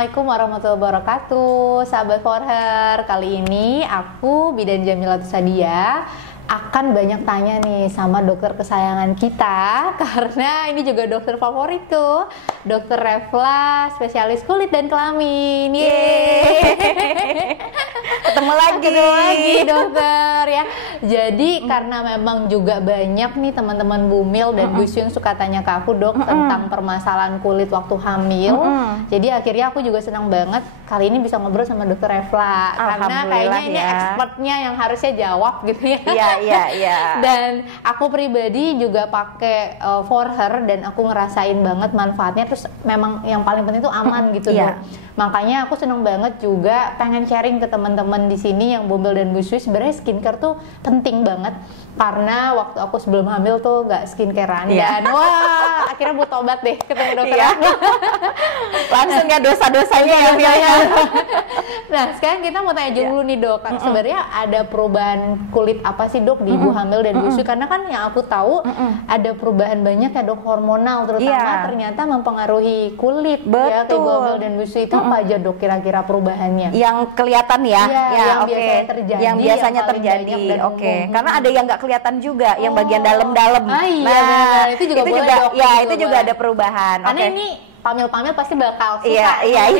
Assalamualaikum warahmatullahi wabarakatuh, sahabat Forher. Kali ini aku Bidan Jamila Tusadia akan banyak tanya nih sama dokter kesayangan kita, karena ini juga dokter favoritku, Dokter Refla, spesialis kulit dan kelamin. Yeay. Ketemu lagi dokter ya. Jadi karena memang juga banyak nih teman-teman Bumil dan Busyun suka tanya ke aku, Dok, tentang permasalahan kulit waktu hamil. Jadi akhirnya aku juga senang banget kali ini bisa ngobrol sama Dokter Refla, karena kayaknya ini expertnya yang harusnya jawab gitu ya. Iya. Dan aku pribadi juga pakai Forher dan aku ngerasain banget manfaatnya. Terus memang yang paling penting itu aman gitu, Dok. Makanya aku seneng banget juga pengen sharing ke teman-teman di sini yang Bumil dan Busui. Sebenarnya skincare tuh penting banget, karena waktu aku sebelum hamil tuh gak skincarean dan wah akhirnya butuh obat deh ketemu dokter. Langsung ya dosa-dosanya ya. Nah sekarang kita mau tanya dulu nih, Dok, sebenarnya ada perubahan kulit apa sih, Dok, di ibu hamil dan busui? Karena kan yang aku tahu ada perubahan banyak ya, Dok, hormonal terutama ternyata mempengaruhi kulit. Ya, ke ibu hamil dan busui itu apa aja, Dok, kira-kira perubahannya? Yang kelihatan ya, yang biasanya terjadi. Karena ada yang nggak kelihatan juga, yang bagian dalam-dalam. Itu juga boleh, Dok. Itu juga ada perubahan. Karena ini pamil-pamil pasti bakal suka. Iya.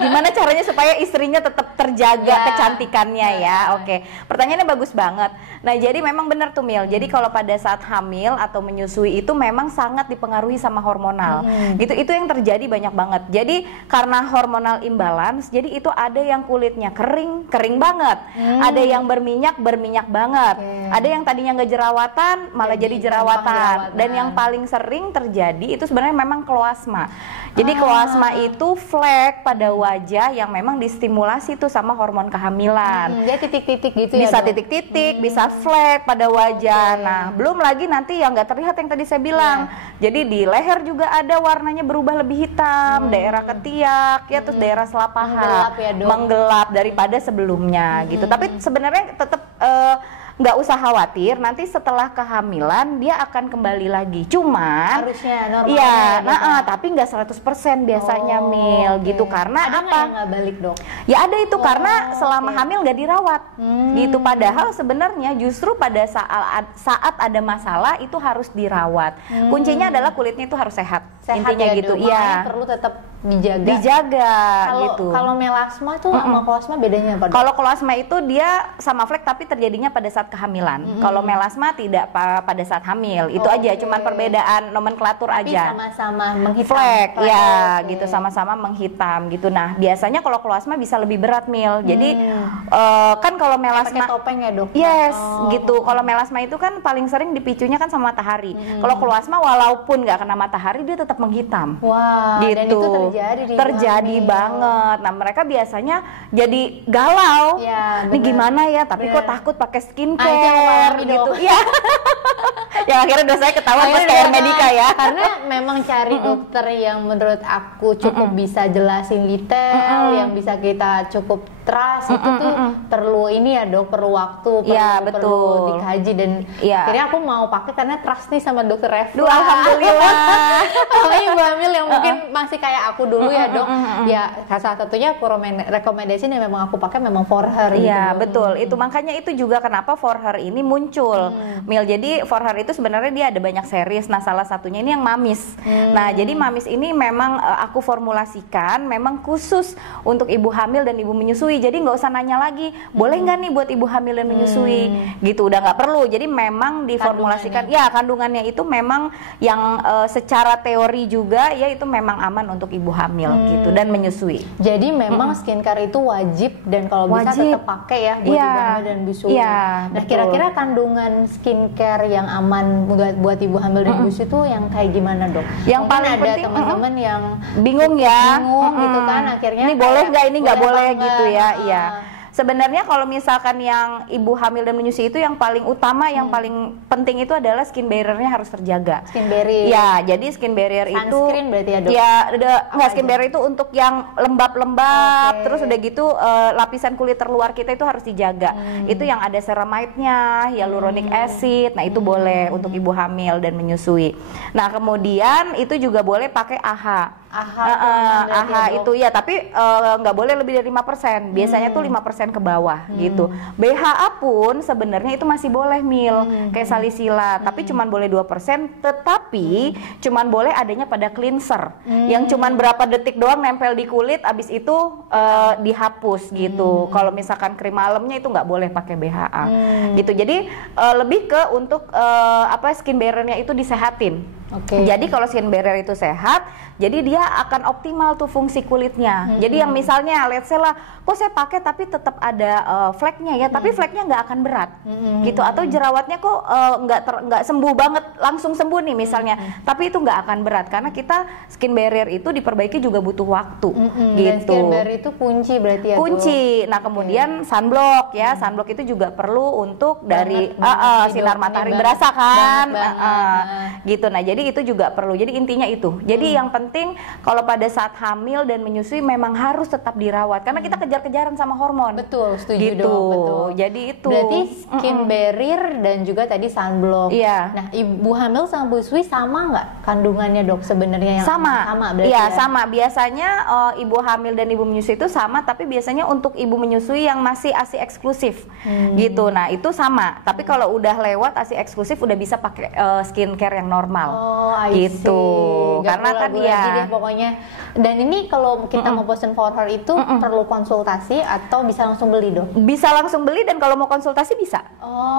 Gimana caranya supaya istrinya tetap terjaga kecantikannya ya? Pertanyaannya bagus banget. Nah, jadi memang benar tuh, Mil. Jadi kalau pada saat hamil atau menyusui itu memang sangat dipengaruhi sama hormonal. Gitu, itu yang terjadi banyak banget. Jadi karena hormonal imbalance, jadi itu ada yang kulitnya kering banget. Ada yang berminyak banget. Ada yang tadinya nggak jerawatan malah jadi jerawatan. Dan yang paling sering terjadi itu sebenarnya memang kloasma. Jadi kloasma itu flek pada wajah yang memang distimulasi tuh sama hormon kehamilan. Dia titik-titik gitu bisa ya, titik-titik, bisa flek pada wajah. Nah, belum lagi nanti yang nggak terlihat yang tadi saya bilang. Jadi di leher juga ada warnanya berubah lebih hitam, daerah ketiak, ya, terus daerah selap paha menggelap daripada sebelumnya gitu. Tapi sebenarnya tetap nggak usah khawatir, nanti setelah kehamilan dia akan kembali lagi. Cuman harusnya normalnya tapi nggak 100% biasanya, Mil, gitu. Karena ada apa? Nggak balik, Dok? Ya ada itu, karena selama hamil nggak dirawat gitu. Padahal sebenarnya justru pada saat ada masalah itu harus dirawat. Kuncinya adalah kulitnya itu harus sehat intinya ya, gitu. Iya, perlu tetap dijaga gitu. Kalau melasma tuh sama kloasma bedanya apa, Dok? Kalau kloasma itu dia sama flek tapi terjadinya pada saat kehamilan. Kalau melasma tidak pada saat hamil. Itu aja, cuman perbedaan nomenklatur aja. Sama-sama menghitam. Flek, gitu, sama-sama menghitam gitu. Nah, biasanya kalau kloasma bisa lebih berat, Mil. Jadi kan kalau melasma pakai topeng ya, Dok? Yes, gitu. Kalau melasma itu kan paling sering dipicunya kan sama matahari. Kalau kloasma walaupun nggak kena matahari dia tetap menghitam. Wah, gitu. Dan itu terjadi banget. Nah, mereka biasanya jadi galau. Ini gimana ya? Tapi kok takut pakai skincare gitu. Iya. Yang akhirnya dosanya ketahuan pas ke Medika ya. Karena memang cari dokter yang menurut aku cukup bisa jelasin detail, yang bisa kita cukup trust, itu tuh perlu ini ya, Dok, perlu waktu, perlu dikaji. Dan akhirnya aku mau pakai karena trust nih sama Dokter Refla. Alhamdulillah. Kalau ibu hamil yang mungkin masih kayak aku dulu ya, Dok, ya salah satunya aku rekomendasi yang memang aku pakai memang Forher. Iya, betul. Itu makanya itu juga kenapa Forher ini muncul, Mil. Jadi Forher itu sebenarnya dia ada banyak series. Nah, salah satunya ini yang Mamis. Nah, jadi Mamis ini memang aku formulasikan memang khusus untuk ibu hamil dan ibu menyusui. Jadi nggak usah nanya lagi, boleh nggak nih buat ibu hamil dan menyusui, gitu. Udah nggak perlu. Jadi memang diformulasikan, kandungannya itu memang yang secara teori juga ya itu memang aman untuk ibu hamil gitu dan menyusui. Jadi memang skincare itu wajib dan kalau bisa tetap pakai ya buat ibu hamil dan menyusui. Nah, kira-kira kandungan skincare yang aman buat ibu hamil dan menyusui itu yang kayak gimana, Dok? Yang paling ada penting teman-teman yang bingung gitu kan, akhirnya ini boleh nggak, ini nggak boleh gitu ya. Iya. Sebenarnya kalau misalkan yang ibu hamil dan menyusui itu yang paling utama, yang paling penting itu adalah skin barrier-nya harus terjaga. Skin barrier. Ya, jadi skin barrier itu sunscreen berarti ya, Dok? Ya, nggak, skin barrier itu untuk yang lembab-lembab, terus udah gitu lapisan kulit terluar kita itu harus dijaga. Itu yang ada ceramide-nya, hyaluronic acid. Nah, itu boleh untuk ibu hamil dan menyusui. Nah, kemudian itu juga boleh pakai AHA. AHA, AHA itu ya, tapi nggak boleh lebih dari 5%. Biasanya tuh 5% ke bawah gitu. BHA pun sebenarnya itu masih boleh Mil, kayak salisilat, tapi cuman boleh 2%, tetapi cuman boleh adanya pada cleanser yang cuman berapa detik doang nempel di kulit, abis itu dihapus gitu. Kalau misalkan krim malamnya itu nggak boleh pakai BHA gitu. Jadi lebih ke untuk skin barrier-nya itu disehatin. Jadi kalau skin barrier itu sehat, jadi dia akan optimal tuh fungsi kulitnya. Jadi yang misalnya let's say lah, kok saya pakai tapi tetap ada fleknya ya, tapi fleknya nggak akan berat gitu, atau jerawatnya kok nggak sembuh banget langsung sembuh nih misalnya, tapi itu nggak akan berat karena kita skin barrier itu diperbaiki juga butuh waktu gitu. Dan skin barrier itu kunci berarti ya. Kunci. Nah kemudian sunblock ya, sunblock itu juga perlu untuk dari sinar matahari berasa kan, gitu. Nah jadi itu juga perlu. Jadi intinya itu. Jadi yang penting kalau pada saat hamil dan menyusui memang harus tetap dirawat karena kita kejar-kejaran sama hormon. Betul, setuju gitu. dong. Betul. Jadi itu. Berarti skin barrier dan juga tadi sunblock. Iya. Nah, ibu hamil sama menyusui sama nggak kandungannya dok sebenarnya yang sama berarti iya, ya? Sama. Biasanya ibu hamil dan ibu menyusui itu sama, tapi biasanya untuk ibu menyusui yang masih ASI eksklusif gitu. Nah itu sama. Tapi kalau udah lewat ASI eksklusif udah bisa pakai skincare yang normal. Gitu. Karena kan deh, pokoknya. Dan ini kalau kita mau pesen for her itu perlu konsultasi atau bisa langsung beli dok? Bisa langsung beli, dan kalau mau konsultasi bisa.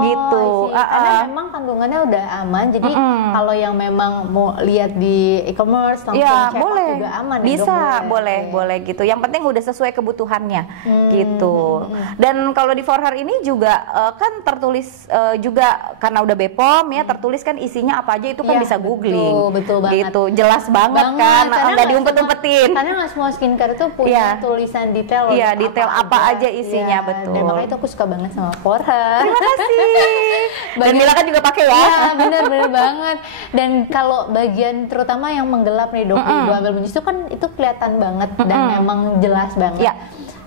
Gitu. Karena memang kandungannya udah aman. Jadi kalau yang memang mau lihat di e-commerce langsung check boleh. juga aman. Bisa, ya, dok? boleh gitu. Yang penting udah sesuai kebutuhannya gitu. Dan kalau di for her ini juga kan tertulis juga karena udah BPOM ya, tertulis kan isinya apa aja itu kan bisa googling. Betul banget. Gitu, jelas banget kan, nggak diumpet-umpetin. Karena nggak semua skincare itu punya tulisan detail. Iya, detail apa aja isinya, betul. Dan makanya itu aku suka banget sama for her. Terima kasih. Dan Mila kan juga pakai ya. Iya, bener banget. Dan kalau bagian terutama yang menggelap nih dok, ibu hamil menyusui kan itu kelihatan banget dan memang jelas banget.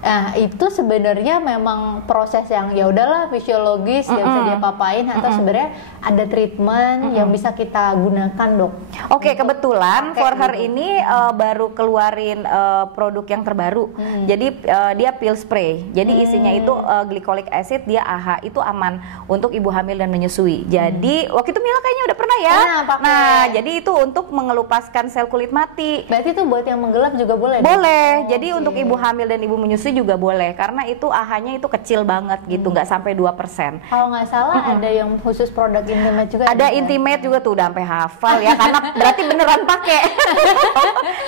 Nah, itu sebenarnya memang proses yang ya udahlah fisiologis yang bisa dia papain, atau sebenarnya ada treatment yang bisa kita gunakan, Dok. Oke, kebetulan for her ini baru keluarin produk yang terbaru. Jadi dia pill spray. Jadi isinya itu glycolic acid, dia AHA, itu aman untuk ibu hamil dan menyusui. Jadi waktu itu Mila kayaknya udah pernah ya. Nah, jadi itu untuk mengelupaskan sel kulit mati. Berarti itu buat yang menggelap juga boleh? Boleh. Jadi untuk ibu hamil dan ibu menyusui juga boleh, karena itu AHA-nya itu kecil banget gitu, nggak sampai 2%. Kalau nggak salah ada yang khusus produk intimate juga. Ada intimate juga tuh, udah sampai hafal ya, karena berarti beneran pakai.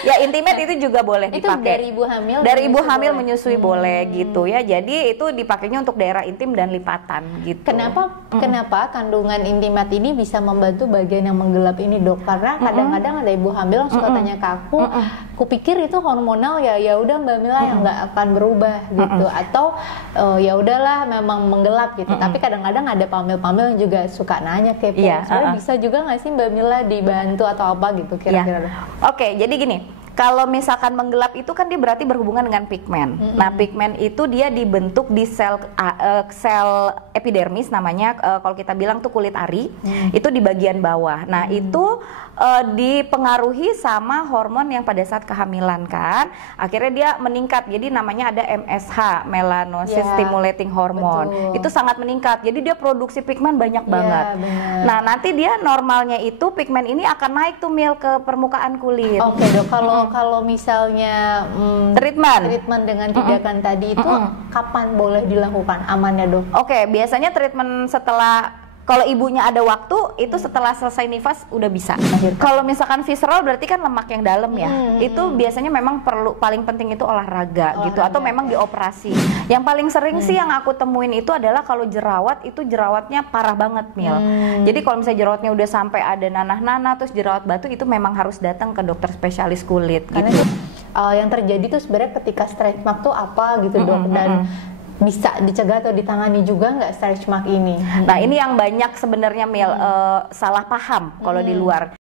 Ya intimate itu juga boleh dipakai. Itu dari ibu hamil? Dari ibu hamil menyusui boleh gitu ya. Jadi itu dipakainya untuk daerah intim dan lipatan gitu. Kenapa kandungan intimate ini bisa membantu bagian yang menggelap ini, Dok? Karena kadang-kadang ada ibu hamil yang suka tanya ke aku, kupikir itu hormonal ya udah Mbak Mila yang nggak akan berubah gitu, atau ya udahlah memang menggelap gitu. Tapi kadang-kadang ada pamil-pamil yang juga suka nanya kepo, sebenarnya bisa juga nggak sih Mbak Mila dibantu atau apa gitu kira-kira? Oke, jadi gini, kalau misalkan menggelap itu kan dia berarti berhubungan dengan pigmen. Nah, pigmen itu dia dibentuk di sel epidermis namanya, kalau kita bilang tuh kulit ari, itu di bagian bawah. Nah, itu dipengaruhi sama hormon yang pada saat kehamilan kan, akhirnya dia meningkat. Jadi namanya ada MSH, melanosis stimulating hormone. Itu sangat meningkat. Jadi dia produksi pigmen banyak banget. Nah, nanti dia normalnya itu pigmen ini akan naik tuh Mil ke permukaan kulit. Oke, Dok. Kalau misalnya treatment dengan tindakan tadi itu kapan boleh dilakukan amannya, Dok? Oke, biasanya treatment setelah, kalau ibunya ada waktu, itu setelah selesai nifas udah bisa. Kalau misalkan visceral berarti kan lemak yang dalam ya. Itu biasanya memang paling penting itu olahraga gitu, atau memang dioperasi. Yang paling sering sih yang aku temuin itu adalah kalau jerawat, itu jerawatnya parah banget Mil. Jadi kalau misalnya jerawatnya udah sampai ada nanah-nanah terus jerawat batu, itu memang harus datang ke dokter spesialis kulit. Karena gitu. Yang terjadi tuh sebenarnya ketika stretch mark tuh apa gitu, Dok, dan bisa dicegah atau ditangani juga nggak stretch mark ini? Nah, ini yang banyak sebenarnya Mil salah paham kalau di luar.